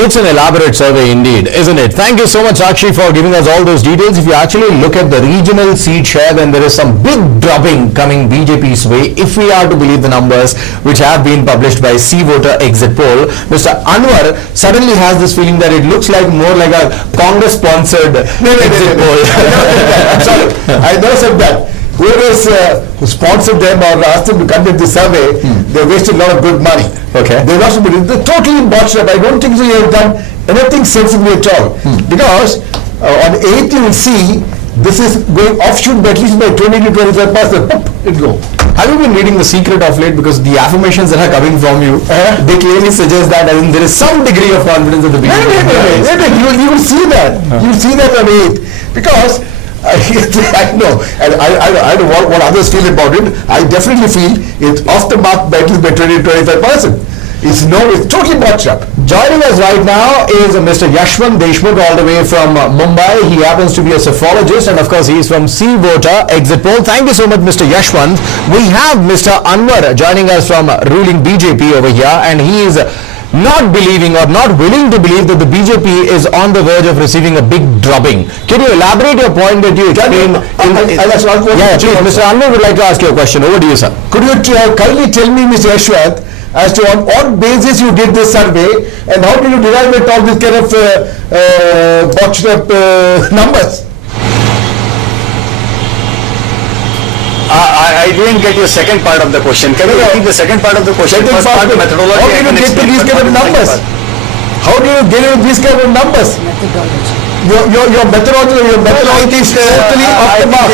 It's an elaborate survey indeed, isn't it? Thank you so much, Sakshi, for giving us all those details. If you actually look at the regional seat share, then there is some big dropping coming BJP's way, if we are to believe the numbers which have been published by VOTER exit poll. Mr. Anwar suddenly has this feeling that it looks like more like a Congress-sponsored exit poll. I'm sorry, I never said that. Who sponsored them or asked them to conduct the survey, they wasted a lot of good money. Okay. They lost money. They're totally botched up. I don't think so you have done anything sensibly at all. Because on 8th you will see this is going offshoot by at least by 20 to 25%. It go. Have you been reading The Secret of late? Because the affirmations that are coming from you, they clearly suggest that there is some degree of confidence in the BJP. You will see that. You will see that on 8th. Because I know, and I don't know what others feel about it. I definitely feel it's off the mark by at least by 20 to 25%. It's totally botched up. Joining us right now is Mr. Yashwant Deshmukh, all the way from Mumbai. He happens to be a psephologist, and of course he is from VOTER exit poll. Thank you so much, Mr. Yashwant. We have Mr. Anwar joining us from ruling BJP over here, and he is not believing or not willing to believe that the BJP is on the verge of receiving a big drubbing. Can you elaborate your point that you explained? Please, Mr. Anwar would like to ask you a question. Over to you, sir. Could you kindly tell me, Mr. Yashwant, as to on what basis you did this survey and how did you derive at all this kind of botched up numbers? I didn't get your second part of the question. Can you repeat the second part of the question? First part, methodology. How did you get to these kind of numbers? How do you get to these kind of numbers? Your methodology is totally off the mark.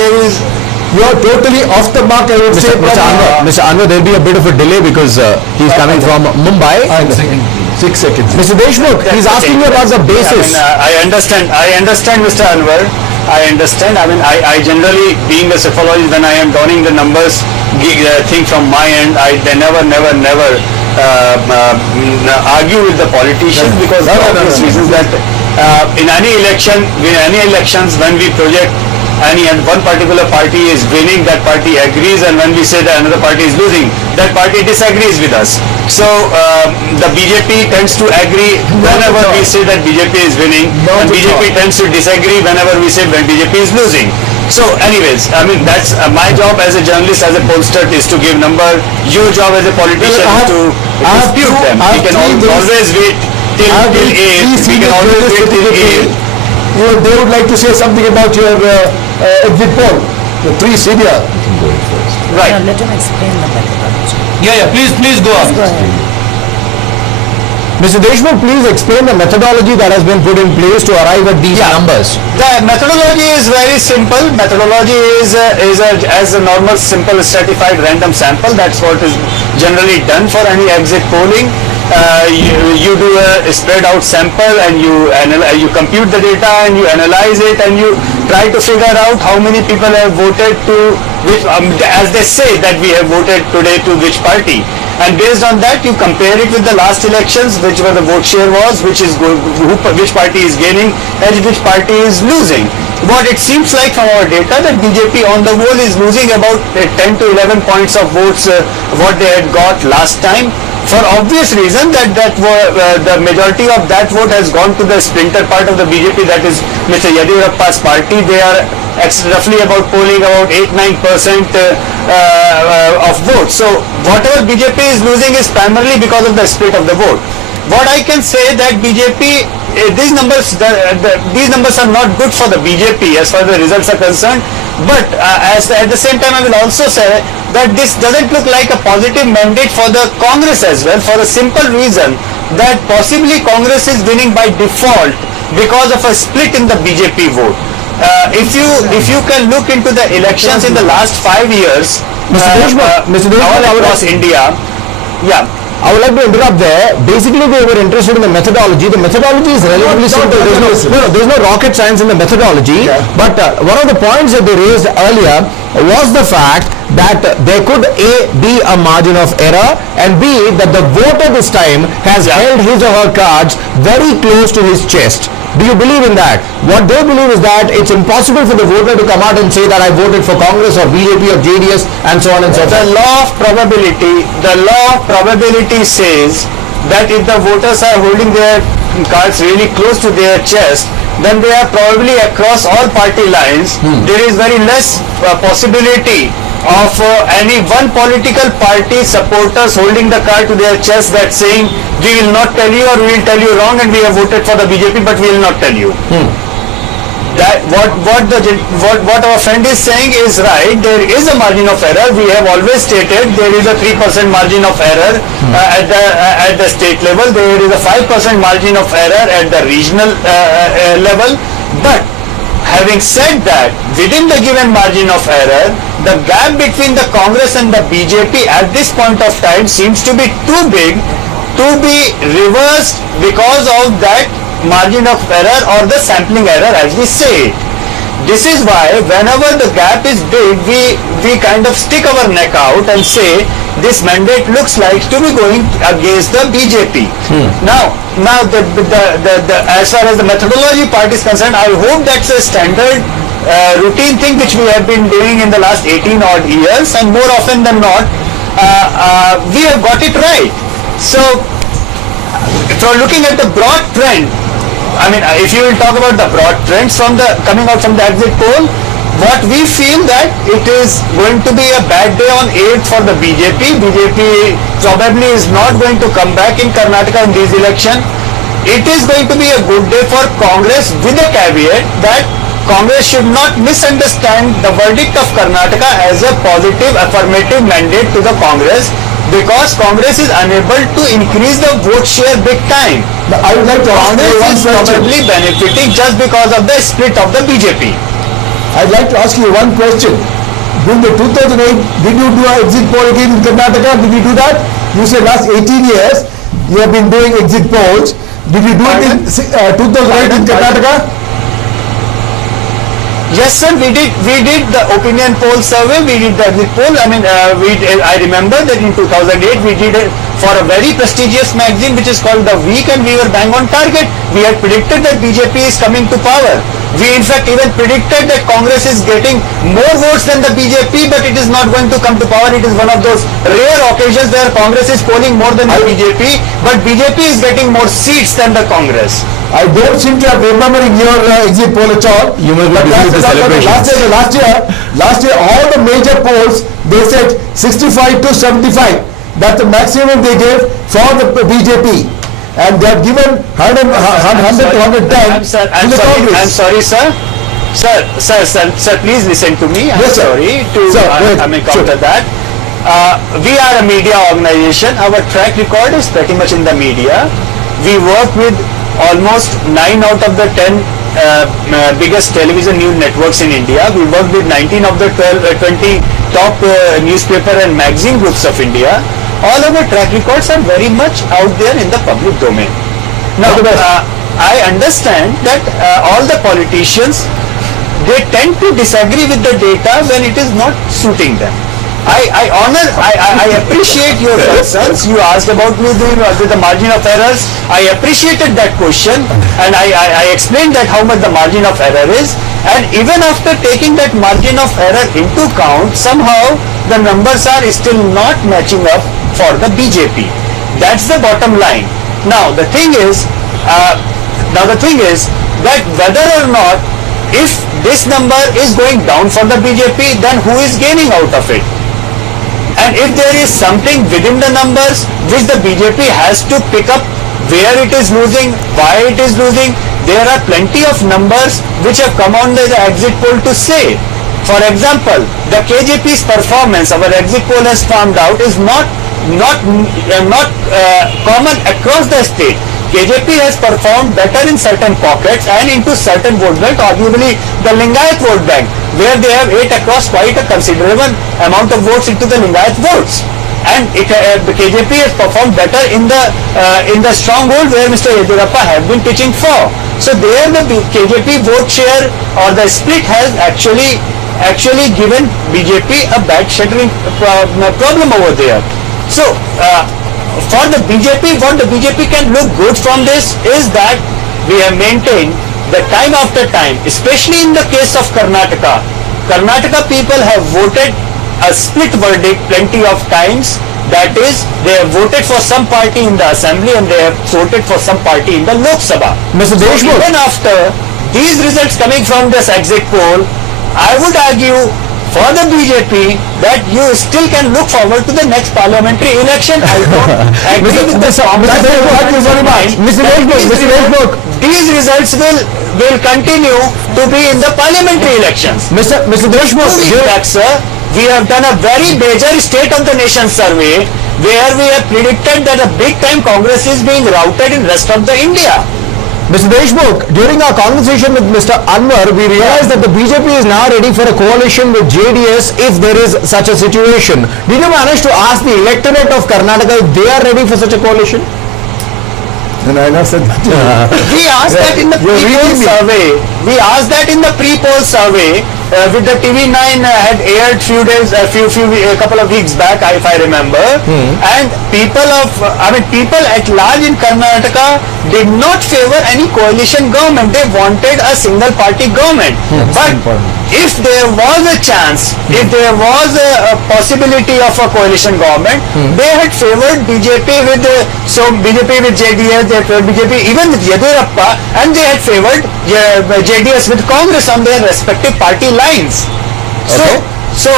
You are totally off the mark, I would say. Mr. Anwar, there will be a bit of a delay because he's coming from Mumbai. 6 seconds. Mr. Deshmukh, he's asking you about the basis. I understand, Mr. Anwar. I understand. I generally, being a psephologist, when I am downing the numbers, think from my end, I never argue with the politicians because of obvious reasons that in any elections, when we project one particular party is winning, that party agrees, and when we say that another party is losing, that party disagrees with us. So the BJP tends to agree whenever we say that BJP is winning, and BJP tends to disagree whenever we say when BJP is losing. So anyways, that's my job as a journalist, as a pollster, is to give number. Your job as a politician is to dispute them. We can always wait till A. We can always wait till A. They would like to say something about your exit poll. The 3 senior. Right. No, let him explain the methodology. Please go on. Mr. Deshmukh, please explain the methodology that has been put in place to arrive at these numbers. The methodology is very simple. Methodology is as a normal, simple, stratified random sample. That's what is generally done for any exit polling. You do a spread out sample and you compute the data and you analyze it and you try to figure out how many people have voted to which, as they say that we have voted today to which party. And based on that, you compare it with the last elections, which where the vote share was, which party is gaining and which party is losing. What it seems like from our data that BJP on the whole is losing about 10 to 11 points of votes what they had got last time. For obvious reason that the majority of that vote has gone to the splinter part of the BJP, that is Mr. Yadurappa's party. They are roughly about polling about 8-9% of votes. So whatever BJP is losing is primarily because of the split of the vote. What I can say that BJP, these numbers are not good for the BJP as far as the results are concerned. But at the same time, I will also say that this doesn't look like a positive mandate for the Congress as well, for the simple reason that possibly Congress is winning by default because of a split in the BJP vote. If you can look into the elections in the last 5 years, Mr. Deshmukh, all across India, I would like to interrupt there. Basically, they were interested in the methodology. The methodology is relatively simple. There's no rocket science in the methodology. Yeah. But one of the points that they raised earlier was the fact that there could A, be a margin of error, and B, that the voter this time has held his or her cards very close to his chest. Do you believe in that? What they believe is that it's impossible for the voter to come out and say that I voted for Congress or BJP or JDS and so on and so forth. The law of probability says that if the voters are holding their cards really close to their chest, then they are probably across all party lines. There is very less possibility of any one political party supporters holding the card to their chest that saying we will not tell you, or we will tell you wrong, and we have voted for the BJP but we will not tell you. That what our friend is saying is right. There is a margin of error. We have always stated there is a 3% margin of error at the state level. There is a 5% margin of error at the regional level. But having said that, within the given margin of error, the gap between the Congress and the BJP at this point of time seems to be too big to be reversed because of that margin of error or the sampling error, as we say. This is why whenever the gap is big, we kind of stick our neck out and say this mandate looks like to be going against the BJP. Now as far as the methodology part is concerned, I hope that's a standard routine thing which we have been doing in the last 18 odd years, and more often than not we have got it right. So from looking at the broad trend, I mean, if you will talk about the broad trends from the coming out from the exit poll, what we feel that it is going to be a bad day on 8th for the BJP. BJP probably is not going to come back in Karnataka in this election. It is going to be a good day for Congress, with a caveat that Congress should not misunderstand the verdict of Karnataka as a positive affirmative mandate to the Congress, because Congress is unable to increase the vote share big time. I would like to ask you one Congress is question. probably benefiting just because of the split of the BJP. I'd like to ask you one question. During the 2008, did you do an exit poll again in Karnataka? Did you do that? You said last 18 years you have been doing exit polls. Did you do it in 2008 in Karnataka? Yes, sir. We did the opinion poll survey. We did the exit poll. I mean, I remember that in 2008 we did it for a very prestigious magazine which is called The Week, and we were bang on target. We had predicted that BJP is coming to power. We in fact even predicted that Congress is getting more votes than the BJP, but it is not going to come to power. It is one of those rare occasions where Congress is polling more than the BJP, but BJP is getting more seats than the Congress. I don't seem to have remembering your exit poll at all. You must be busy with the celebrations. Last year, all the major polls, they said 65 to 75. That's the maximum they gave for the BJP. And they have given 100 to 110 to the Congress. I'm sorry, sir. Sir, please listen to me. I'm Yes, sir. sorry to Sir, go ahead. counter that. We are a media organization. Our track record is pretty much in the media. We work with almost 9 out of the 10 biggest television news networks in India. We work with 19 of the 20 top newspaper and magazine groups of India. All our track records are very much out there in the public domain. Now, I understand that all the politicians, they tend to disagree with the data when it is not suiting them. I appreciate your concerns. You asked about me with the margin of errors. I appreciated that question, and I explained that how much the margin of error is. And even after taking that margin of error into account, somehow the numbers are still not matching up for the BJP. That's the bottom line. Now the thing is that whether or not, if this number is going down for the BJP, then who is gaining out of it? And if there is something within the numbers which the BJP has to pick up, where it is losing, why it is losing, there are plenty of numbers which have come on the exit poll to say. For example, the KJP's performance, our exit poll has found out, is not common across the state. KJP has performed better in certain pockets and into certain vote bank, arguably the Lingayat vote bank, where they have ate across quite a considerable amount of votes into the Lingayat votes. And the KJP has performed better in the stronghold where Mr. Yediyurappa have been pitching for. So there the KJP vote share or the split has actually given BJP a bad shattering problem over there. So for the BJP, what the BJP can look good from this is that we have maintained that time after time, especially in the case of Karnataka people have voted a split verdict plenty of times, That is, they have voted for some party in the assembly and they have voted for some party in the Lok Sabha. Mr. So Deshmukh. even after these results coming from this exit poll, I would argue for the BJP that you still can look forward to the next parliamentary election. I don't agree with the Mr. Deshmukh, these results will continue to be in the parliamentary elections. Mr. 2 Deshmukh, weeks back, sir, we have done a very major state of the nation survey where we have predicted that a big time Congress is being routed in rest of the India. Mr. Deshmukh, during our conversation with Mr. Anwar, we realized that the BJP is now ready for a coalition with JDS if there is such a situation. Did you manage to ask the electorate of Karnataka if they are ready for such a coalition? And I never said that. We asked that in the pre-poll survey. We asked that in the pre-poll survey, with the TV9 had aired a couple of weeks back, if I remember. And people at large in Karnataka did not favor any coalition government. They wanted a single party government. But if there was a chance, if there was a possibility of a coalition government, they had favored BJP with JDS, they favored BJP even with Yediyurappa, and they had favored JDS with Congress on their respective party lines. So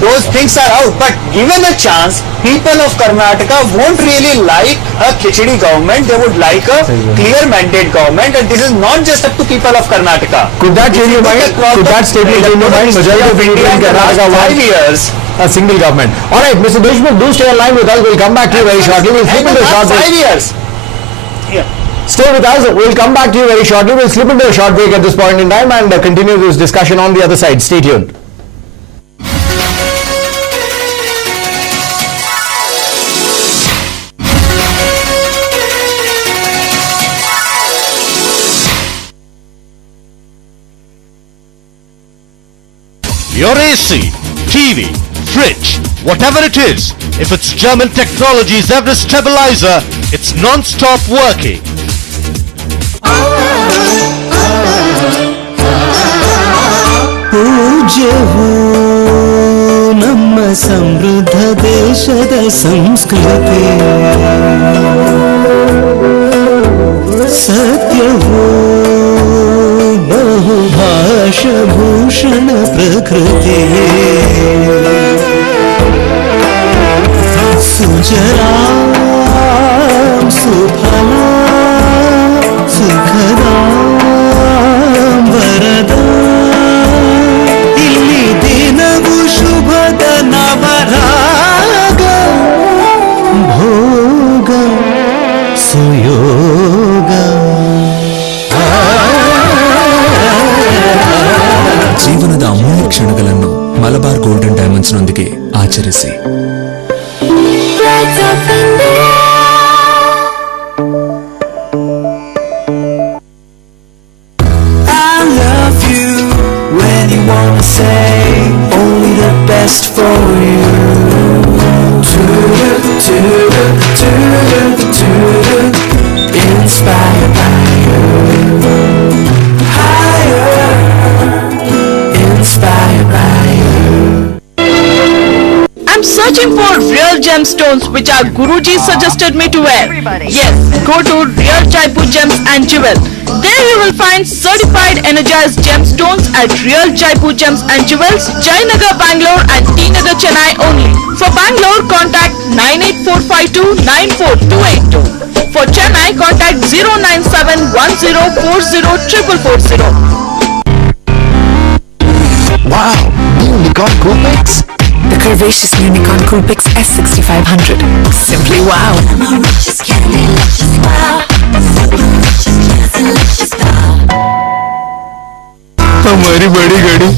those things are out, but given a chance, people of Karnataka won't really like a khichdi government. They would like a clear mandate government, and this is not just up to people of Karnataka. Could that change your mind? Could that statement change your mind? Majority of people in Karnataka want 5 years. a single government. Alright, Mr. Deshmukh, do stay online with us. We'll come back to you very shortly. We'll slip into a short break. 5 years. Stay with us. We'll come back to you very shortly. We'll slip into a short break at this point in time and continue this discussion on the other side. Stay tuned. Your AC, TV, fridge, whatever it is, if it's German Technologies Everest Stabilizer, it's non-stop working. ಪೂಜ್ಯವು ನಮ್ಮ ಸಮೃದ್ಧ ದೇಶದ ಸಂಸ್ಕೃತಿ ಸತ್ಯವು ಬಹುಭಾಷಭೂಷಣ ಪ್ರಕೃತಿ ಸುಜಲಾಂ ಸುಫಲ ಸುಖದಾಂ ವರದ ಇಲ್ಲಿ ದಿನವು ಶುಭದ ನವರಾಗ ಭೋಗ ಸುಯೋಗ ಜೀವನದ ಅಮೂಲ್ಯ ಕ್ಷಣಗಳನ್ನು ಮಲಬಾರ್ ಗೋಲ್ಡನ್ ಡೈಮಂಡ್ಸ್ ನೊಂದಿಗೆ ಆಚರಿಸಿ. Say only the best for you. Inspired by you. Higher. Inspired by you. I'm searching for real gemstones which our Guruji suggested me to wear. Yes, go to Real Jaipur Gems and Jewel. There you will find certified energized gemstones at Real Jaipur Gems and Jewels, Jayanagar, Bangalore and T Nagar, Chennai only. For Bangalore, contact 98452-94282. For Chennai, contact 09710404440. Wow, new Nikon Coolpix. The curvaceous new Nikon Coolpix S6500. Simply wow. हमारी बड़ी गाड़ी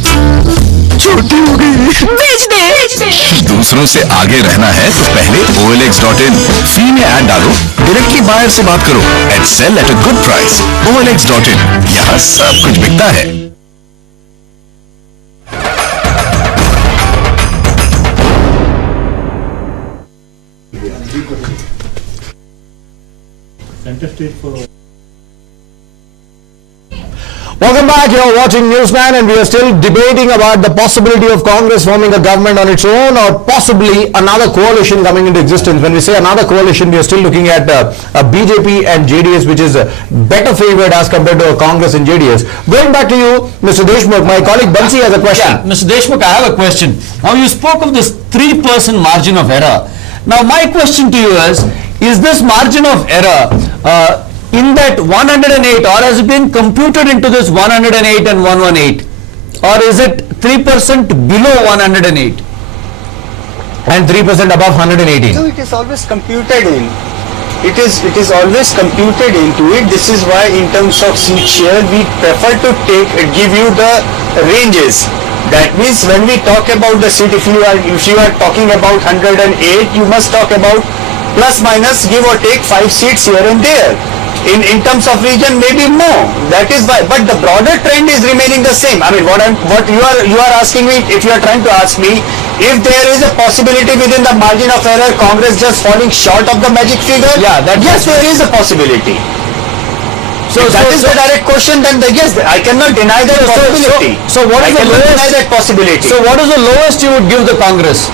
छोटी हो गई। बेच दे। दूसरों से आगे रहना है तो पहले OLX.in फ्री में ऐड डालो, डायरेक्टली बायर से बात करो and sell at a good price. OLX.in, यहाँ सब कुछ बिकता है। Welcome back. You're watching Newsman, and we are still debating about the possibility of Congress forming a government on its own, or possibly another coalition coming into existence. When we say another coalition, we are still looking at a BJP and JDS, which is better favored as compared to a Congress and JDS. Going back to you, Mr. Deshmukh, my colleague Bansi has a question. Yeah, Mr. Deshmukh, I have a question. Now, you spoke of this 3% margin of error. Now, my question to you is this margin of error in that 108, or has it been computed into this 108 and 118, or is it 3% below 108 and 3% above 118? So it is always computed in. It is always computed into it. This is why in terms of seat share we prefer to give you the ranges. That means when we talk about the seat, if you are talking about 108, you must talk about plus minus give or take 5 seats here and there. In terms of region, maybe more. That is why. But the broader trend is remaining the same. I mean, what you are asking me, if you are trying to ask me, if there is a possibility within the margin of error, Congress just falling short of the magic figure. Yeah, yes, there is a possibility. So if that is the direct question, then yes, I cannot deny that possibility. So what is the lowest? Deny that possibility. So what is the lowest you would give the Congress?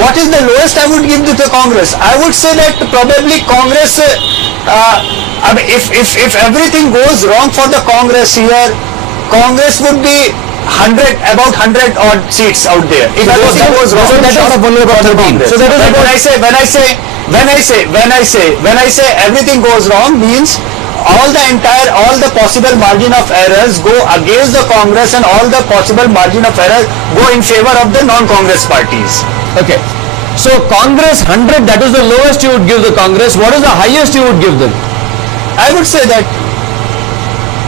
What is the lowest I would give to the Congress? I would say that probably Congress, I mean, if everything goes wrong for the Congress here, Congress would be about 100 odd seats out there. If everything goes wrong, so that is only about 13. So that is when I say everything goes wrong means all the possible margin of errors go against the Congress, and all the possible margin of error go in favor of the non-Congress parties. Okay. So Congress 100, that is the lowest you would give the Congress. What is the highest you would give them? I would say that,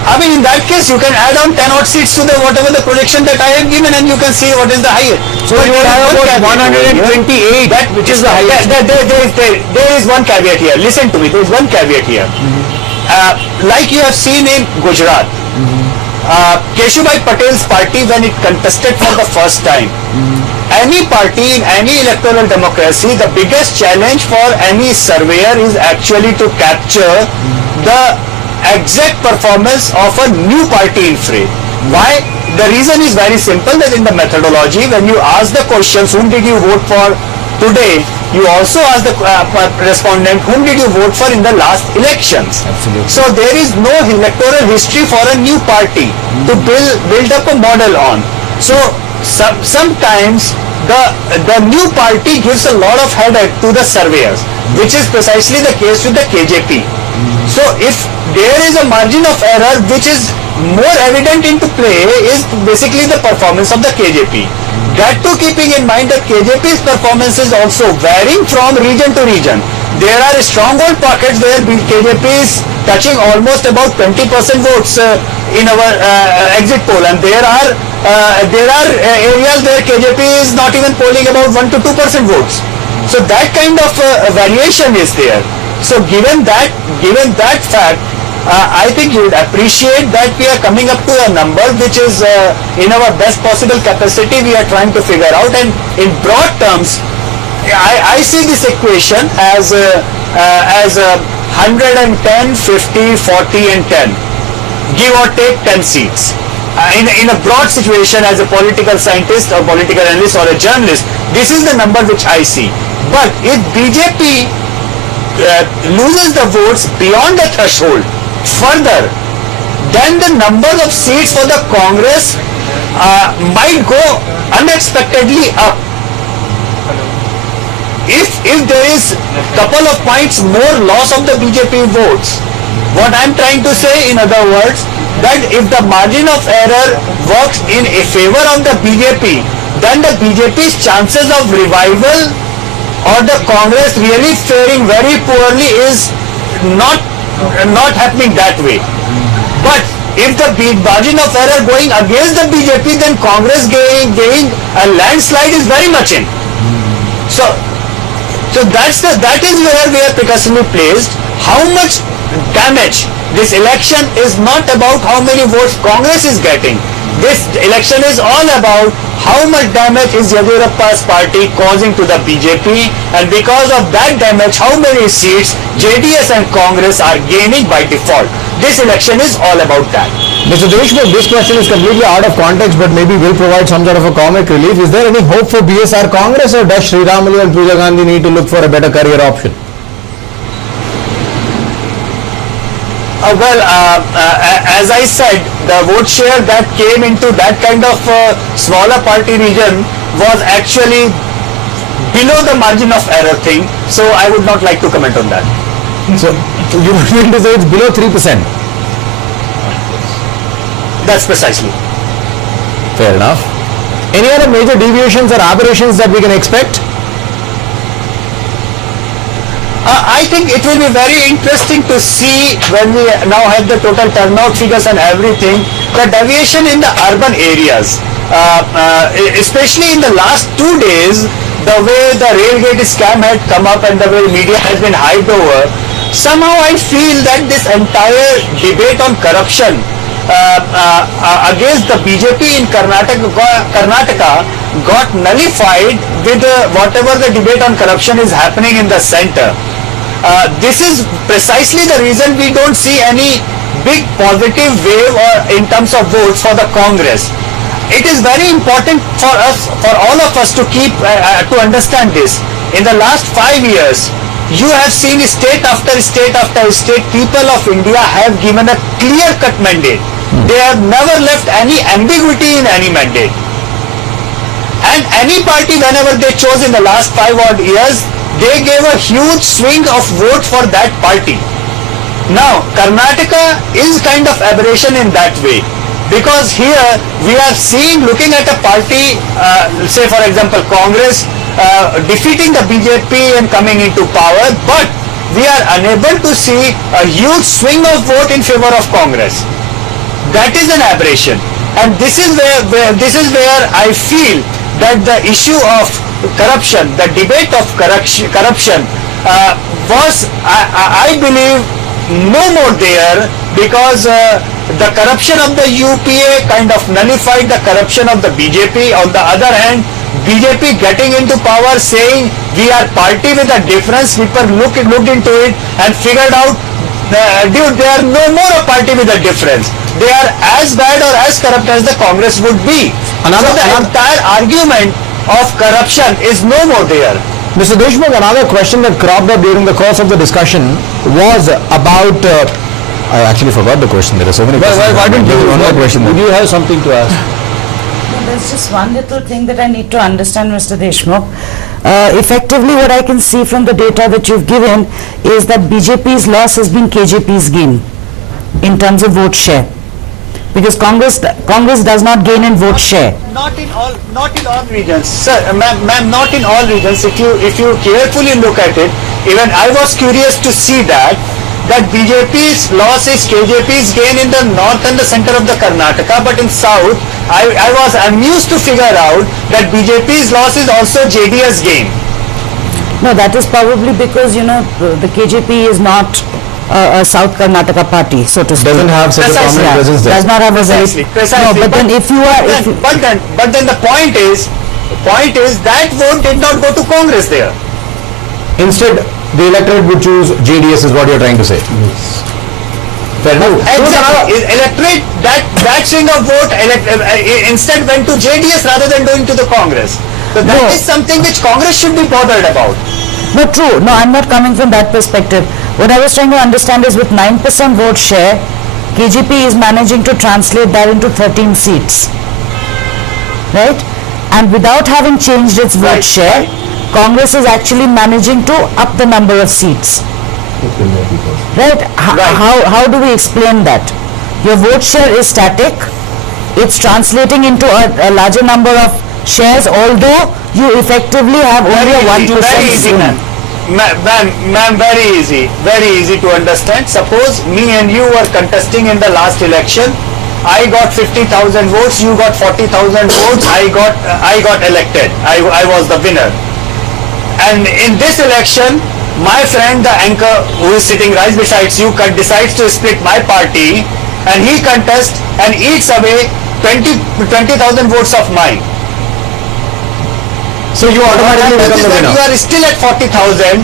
I mean, in that case, you can add on 10 odd seats to the whatever the projection that I have given, and you can see what is the highest. So you would have about 128, which is the highest. There is one caveat here. Listen to me. There is one caveat here. Like you have seen in Gujarat, Keshubhai Patel's party, when it contested for the first time, any party in any electoral democracy, the biggest challenge for any surveyor is actually to capture the exact performance of a new party in fray. Why? The reason is very simple, that in the methodology, when you ask the questions, whom did you vote for today, you also ask the respondent, whom did you vote for in the last elections? Absolutely. So there is no electoral history for a new party to build up a model on. So sometimes the new party gives a lot of headache to the surveyors, which is precisely the case with the KJP. So if there is a margin of error which is more evident into play, is basically the performance of the KJP. That too, keeping in mind that KJP's performance is also varying from region to region. There are stronghold pockets where KJP is touching almost about 20% votes in our exit poll, and there are areas where KJP is not even polling about 1 to 2% votes. So that kind of variation is there. So given that fact, I think you would appreciate that we are coming up to a number which is in our best possible capacity we are trying to figure out, and in broad terms I see this equation as 110, 50, 40 and 10, give or take 10 seats. In a broad situation, as a political scientist or political analyst or a journalist, this is the number which I see. But if BJP loses the votes beyond the threshold further, then the number of seats for the Congress might go unexpectedly up. If there is couple of points more loss of the BJP votes, what I'm trying to say, in other words, that if the margin of error works in a favor of the BJP, then the BJP's chances of revival or the Congress really faring very poorly is not happening that way. But if the margin of error going against the BJP, then Congress gaining a landslide is very much in. So that is where we are precisely placed. How much damage this election is not about how many votes Congress is getting. This election is all about how much damage is Yadurappa's party causing to the BJP, and because of that damage, how many seats JDS and Congress are gaining by default. This election is all about that. Mr. Deshmukh, this question is completely out of context, but maybe will provide some sort of a comic relief. Is there any hope for BSR Congress, or does Sri Ramalu and Pooja Gandhi need to look for a better career option? As I said, the vote share that came into that kind of smaller party region was actually below the margin of error thing. So I would not like to comment on that. So you mean to say it's below 3%? That's precisely. Fair enough. Any other major deviations or aberrations that we can expect? I think it will be very interesting to see when we now have the total turnout figures and everything, the deviation in the urban areas, especially in the last 2 days, the way the railgate scam had come up and the way media has been hyped over. Somehow I feel that this entire debate on corruption against the BJP in Karnataka got nullified with whatever the debate on corruption is happening in the center. This is precisely the reason we don't see any big positive wave or in terms of votes for the Congress. It is very important for us, for all of us to keep to understand this. In the last 5 years, you have seen state after state after state, people of India have given a clear-cut mandate. They have never left any ambiguity in any mandate. And any party, whenever they chose in the last 5 odd years, they gave a huge swing of vote for that party. Now, Karnataka is kind of aberration in that way, because here we are seeing, looking at a party, say for example Congress, defeating the BJP and coming into power, but we are unable to see a huge swing of vote in favor of Congress. That is an aberration, and this is where I feel that the issue of corruption, the debate of corruption was, I believe, no more there, because the corruption of the UPA kind of nullified the corruption of the BJP. On the other hand, BJP getting into power, saying we are party with a difference, people looked into it and figured out, dude, they are no more a party with a difference. They are as bad or as corrupt as the Congress would be. So the entire argument of corruption is no more there. Mr. Deshmukh, another question that cropped up during the course of the discussion was about, I actually forgot the question, there are so many questions. Why don't you, one more question. would you have something to ask? There's just one little thing that I need to understand, Mr. Deshmukh. Effectively, what I can see from the data that you've given is that BJP's loss has been KJP's gain in terms of vote share. Because Congress does not gain in vote share. Not in all regions, sir, ma'am, not in all regions. If you carefully look at it, even I was curious to see that BJP's loss is KJP's gain in the north and the center of the Karnataka, but in south, I was amused to figure out that BJP's loss is also JDS gain. No, that is probably because, the KJP is not a South Karnataka party, so to speak. Doesn't have such a prominent presence there. Does not have a very... Precisely. No, but then if you are... But then the point is that vote did not go to Congress there. Instead, the electorate would choose JDS, is what you're trying to say. Yes. Fair enough. Exactly. Electorate, that swing of vote instead went to JDS rather than going to the Congress. So that is something which Congress should be bothered about. No, true. No, I'm not coming from that perspective. What I was trying to understand is with 9% vote share, KJP is managing to translate that into 13 seats. Right? And without having changed its vote share, Congress is actually managing to up the number of seats. Right? How do we explain that? Your vote share is static. It's translating into a larger number of shares, although you effectively have only a 1% swing. Ma'am, very easy to understand. Suppose me and you were contesting in the last election. I got 50,000 votes, you got 40,000 votes, I got elected. I was the winner. And in this election, my friend, the anchor who is sitting right beside you, decides to split my party, and he contests and eats away 20,000 votes of mine. So you automatically become the winner. You are still at 40,000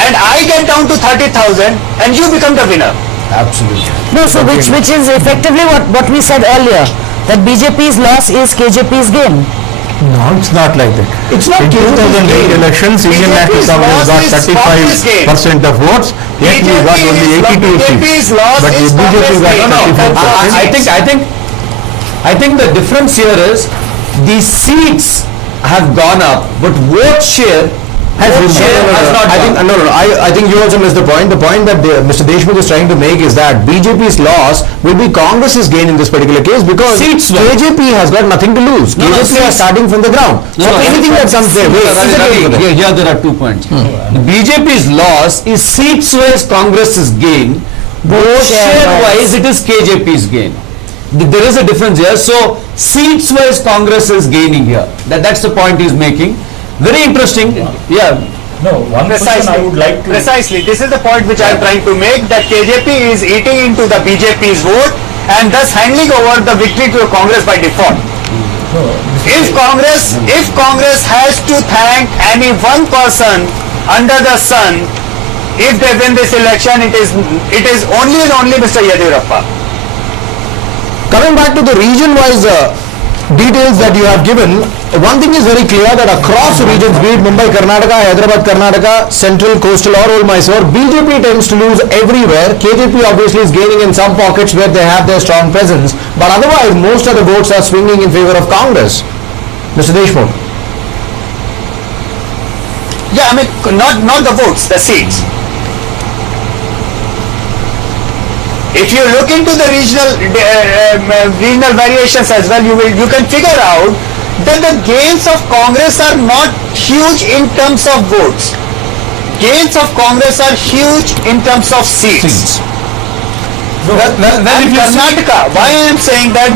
and I get down to 30,000 and you become the winner. Absolutely. No, so which is effectively what we said earlier, that BJP's loss is KJP's gain. No, it's not like that. It's not In 2008 elections, Indian National Congress got 35% of votes, yet we got only 82 seats. But the BJP got 35%. I think the difference here is the seats have gone up, but vote share has not gone up. I think you also missed the point. The point that Mr. Deshmukh is trying to make is that BJP's loss will be Congress's gain in this particular case because Seats KJP has got nothing to lose. KJP is starting from the ground. So anything that comes their way is a gain for them. Here there are 2 points. The BJP's loss is seats-wise Congress's gain. Vote share-wise it is KJP's gain. There is a difference here. So seats-wise Congress is gaining here. That's the point he's making. Very interesting. Yeah. No, one question I would like to... Precisely. This is the point which I am trying to make, that KJP is eating into the BJP's vote and thus handing over the victory to Congress by default. If Congress has to thank any one person under the sun, if they win this election, it is only and only Mr. Yediyurappa. Coming back to the region-wise details that you have given, one thing is very clear that across regions, be it Mumbai, Karnataka, Hyderabad, Karnataka, Central, Coastal or Old Mysore, BJP tends to lose everywhere. KJP obviously is gaining in some pockets where they have their strong presence, but otherwise most of the votes are swinging in favor of Congress. Mr. Deshmukh. Yeah, I mean, not the votes, the seats. If you look into the regional variations as well, you can figure out that the gains of Congress are not huge in terms of votes. Gains of Congress are huge in terms of seats. Well, if you Karnataka, why I am saying that?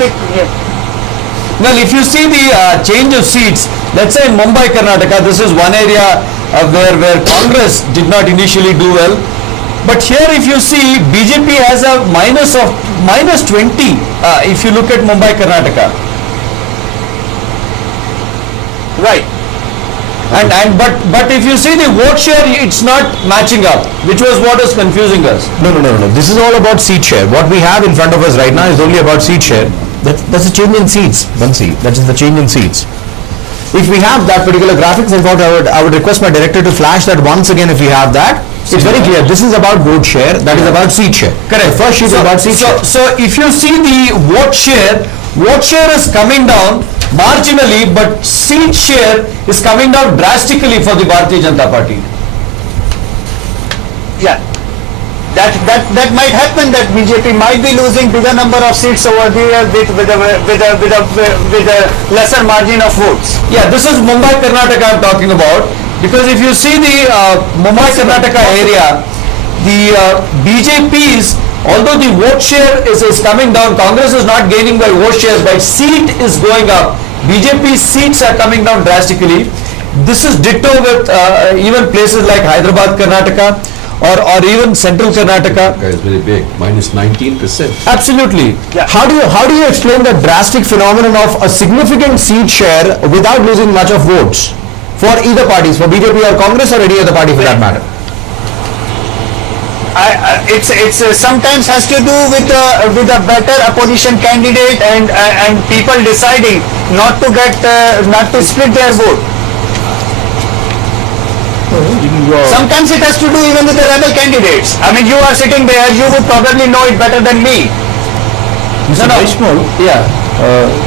Well, if you see the change of seats, let's say in Mumbai, Karnataka, this is one area where Congress did not initially do well. But here if you see, BJP has a minus 20 if you look at Mumbai, Karnataka. Right. But if you see the vote share, it's not matching up, which was what is confusing us. No. This is all about seat share. What we have in front of us right now is only about seat share. That's a change in seats. That is the change in seats. If we have that particular graphics, in fact, I would request my director to flash that once again if we have that. It's very clear. This is about vote share. That is about seat share. Correct. The first sheet is about seat share. So if you see the vote share is coming down marginally, but seat share is coming down drastically for the Bharatiya Janata Party. Yeah. That might happen, that BJP might be losing bigger number of seats over there with a lesser margin of votes. Yeah, this is Mumbai, Karnataka I'm talking about, because if you see the Mumbai, Karnataka area, the BJP's, although the vote share is coming down, Congress is not gaining by vote share, but seat is going up. BJP's seats are coming down drastically. This is ditto with even places like Hyderabad, Karnataka, or even Central Karnataka. It's very big, minus 19%. Absolutely. Yeah. How do you explain the drastic phenomenon of a significant seat share without losing much of votes for either parties, for BJP or Congress or any other party for that matter? It's sometimes has to do with a better opposition candidate and people deciding not to split their vote. Sometimes it has to do even with the rebel candidates. I mean, you are sitting there, you would probably know it better than me. Mr. Deshmukh, Yeah.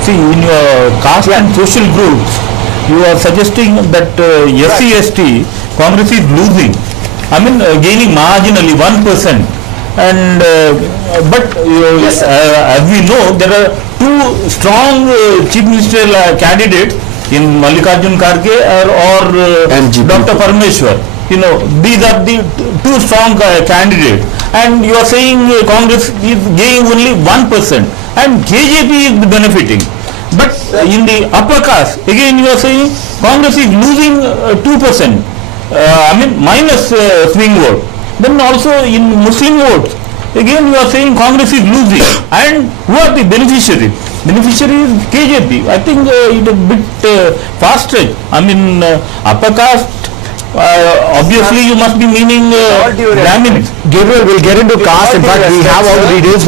see, in your caste and social groups, you are suggesting that SC/ST, Congress is losing. I mean, gaining marginally 1%. And but as we know, there are two strong chief ministerial candidates in Mallikarjun Kharge or Dr. Parameshwar. You know, these are the two strong candidates, and you are saying Congress is gaining only 1%, and KJP is benefiting. But in the upper caste, again you are saying Congress is losing 2%. I mean minus swing vote. Then also in Muslim votes, again you are saying Congress is losing, and who are the beneficiaries? beneficiary is KJP. I think it is a bit far-stretched. I mean, upper caste, obviously you must be meaning Brahmins. Gabriel, we'll get into caste. In fact, we have all the details.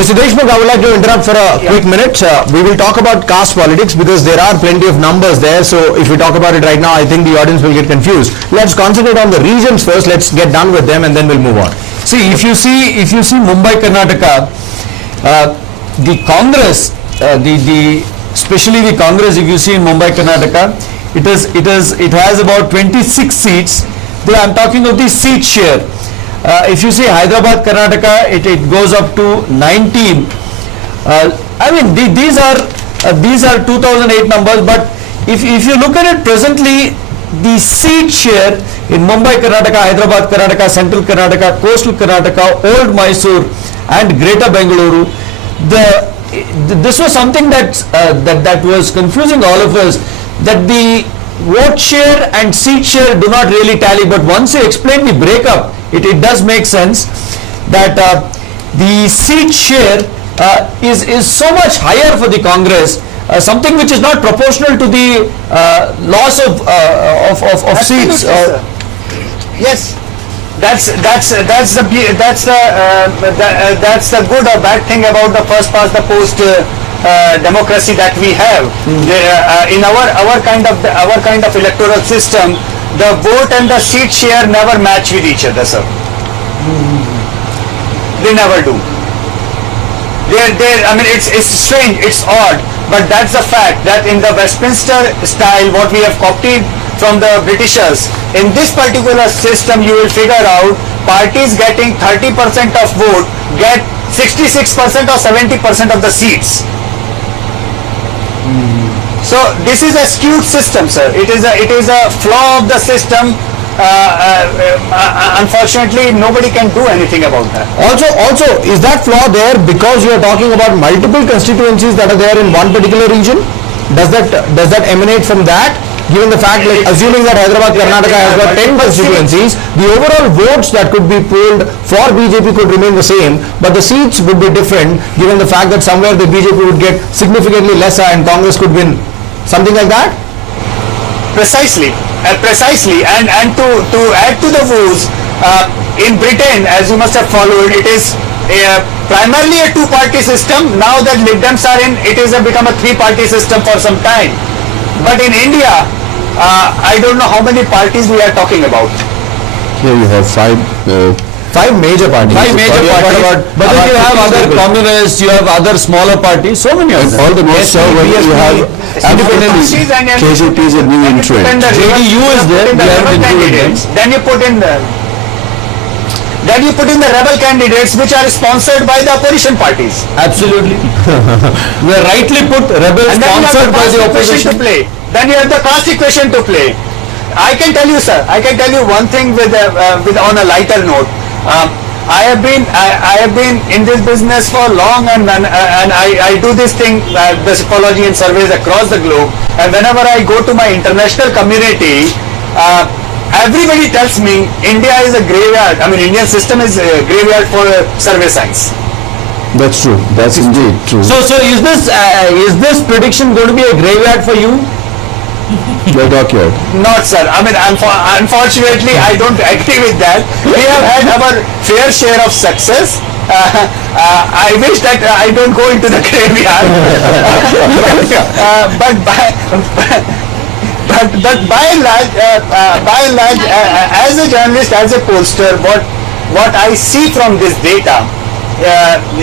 Mr. Deshmukh, I would like to interrupt for a quick minute. We will talk about caste politics because there are plenty of numbers there. So if we talk about it right now, I think the audience will get confused. Let's concentrate on the regions first. Let's get done with them and then we'll move on. See, if you see Mumbai, Karnataka, the Congress, especially the Congress, if you see in Mumbai, Karnataka, it has about 26 seats. I'm talking of the seat share. If you see Hyderabad, Karnataka, it goes up to 19. I mean, these are 2008 numbers. But if you look at it presently, the seat share in Mumbai, Karnataka, Hyderabad, Karnataka, Central Karnataka, Coastal Karnataka, Old Mysore, and Greater Bengaluru, this was something that was confusing all of us, that the vote share and seat share do not really tally. But once you explain the breakup, it does make sense that the seat share is so much higher for the Congress, something which is not proportional to the loss of seats. Yes, that's the good or bad thing about the first past the post democracy that we have. In our kind of electoral system, the vote and the seat share never match with each other, sir. They never do. I mean, it's strange, it's odd, but that's the fact that in the Westminster style, what we have copied from the Britishers, in this particular system, you will figure out parties getting 30% of vote get 66% or 70% of the seats. So this is a skewed system, sir. It is a flaw of the system. Unfortunately, nobody can do anything about that. Also, is that flaw there because you are talking about multiple constituencies that are there in one particular region? Does that emanate from that? Given the fact, like, assuming that Hyderabad, Karnataka has got 10 constituencies, the overall votes that could be polled for BJP could remain the same, but the seats would be different, given the fact that somewhere the BJP would get significantly lesser and Congress could win. Something like that? Precisely. And to add to the woes, in Britain, as you must have followed, it is primarily a two-party system. Now that Lib Dems are in, it has become a three-party system for some time. But in India, I don't know how many parties we are talking about. Here you have five major parties. But then you have other communists, you have other smaller parties, so many of them. All the most so when you have independent KJP is a new entrant. JDU is there. Then you put in the rebel candidates which are sponsored by the opposition parties. Absolutely. We are rightly put rebel sponsored by the opposition. Then you have the caste equation to play. I can tell you, sir. I can tell you one thing with on a lighter note. I have been in this business for long, and I do this thing, the psychology and surveys across the globe. And whenever I go to my international community, everybody tells me India is a graveyard. I mean, Indian system is a graveyard for survey science. That's true. That's indeed true. So is this prediction going to be a graveyard for you? Not, sir. I mean, unfortunately, I don't agree with that. We have had our fair share of success. I wish that I don't go into the graveyard. But by and large, as a journalist, as a pollster, what I see from this data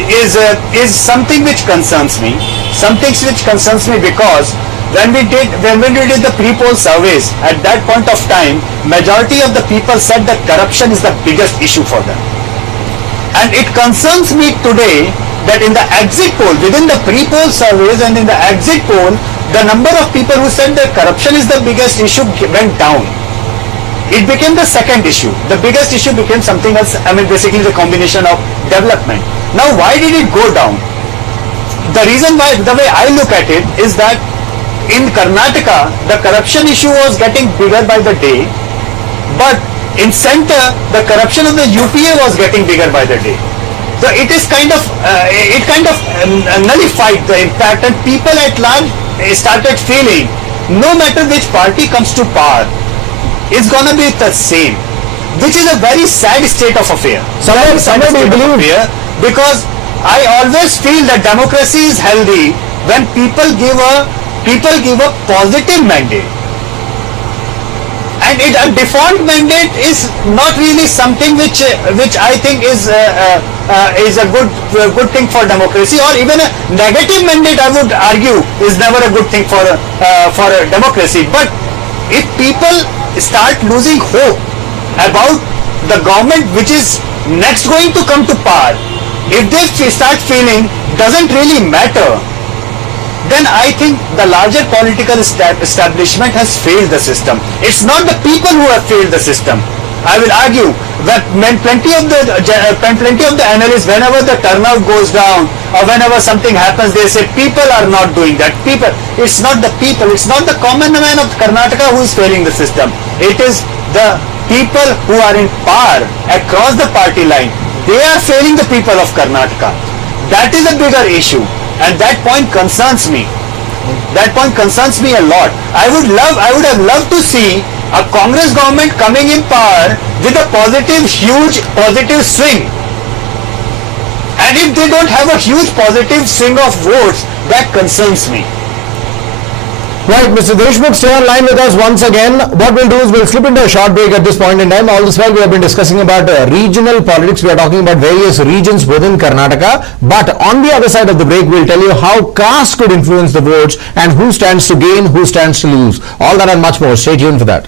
is something which concerns me. Something which concerns me because when we did the pre-poll surveys, at that point of time, majority of the people said that corruption is the biggest issue for them. And it concerns me today that in the exit poll, within the pre-poll surveys and in the exit poll, the number of people who said that corruption is the biggest issue went down. It became the second issue. The biggest issue became something else, I mean, basically the combination of development. Now, why did it go down? The reason why, the way I look at it is that in Karnataka, the corruption issue was getting bigger by the day, but in center, the corruption of the UPA was getting bigger by the day. So it is kind of nullified the impact, and people at large started feeling no matter which party comes to power, it's gonna be the same, which is a very sad state of affair. Somewhere we believe. Because I always feel that democracy is healthy when people give a positive mandate. And a default mandate is not really something which I think is a good thing for democracy, or even a negative mandate, I would argue, is never a good thing for a democracy. But if people start losing hope about the government which is next going to come to power, if they start feeling doesn't really matter, then I think the larger political establishment has failed the system. It's not the people who have failed the system. I will argue that plenty of the analysts, whenever the turnout goes down or whenever something happens, they say people are not doing that. People, it's not the people, it's not the common man of Karnataka who is failing the system. It is the people who are in power across the party line. They are failing the people of Karnataka. That is a bigger issue. And that point concerns me. That point concerns me a lot. I would have loved to see a Congress government coming in power with a huge positive swing. And if they don't have a huge positive swing of votes, that concerns me. Right, Mr. Deshmukh, stay online with us once again. What we'll do is we'll slip into a short break at this point in time. All this while we have been discussing about regional politics. We are talking about various regions within Karnataka. But on the other side of the break, we'll tell you how caste could influence the votes and who stands to gain, who stands to lose. All that and much more. Stay tuned for that.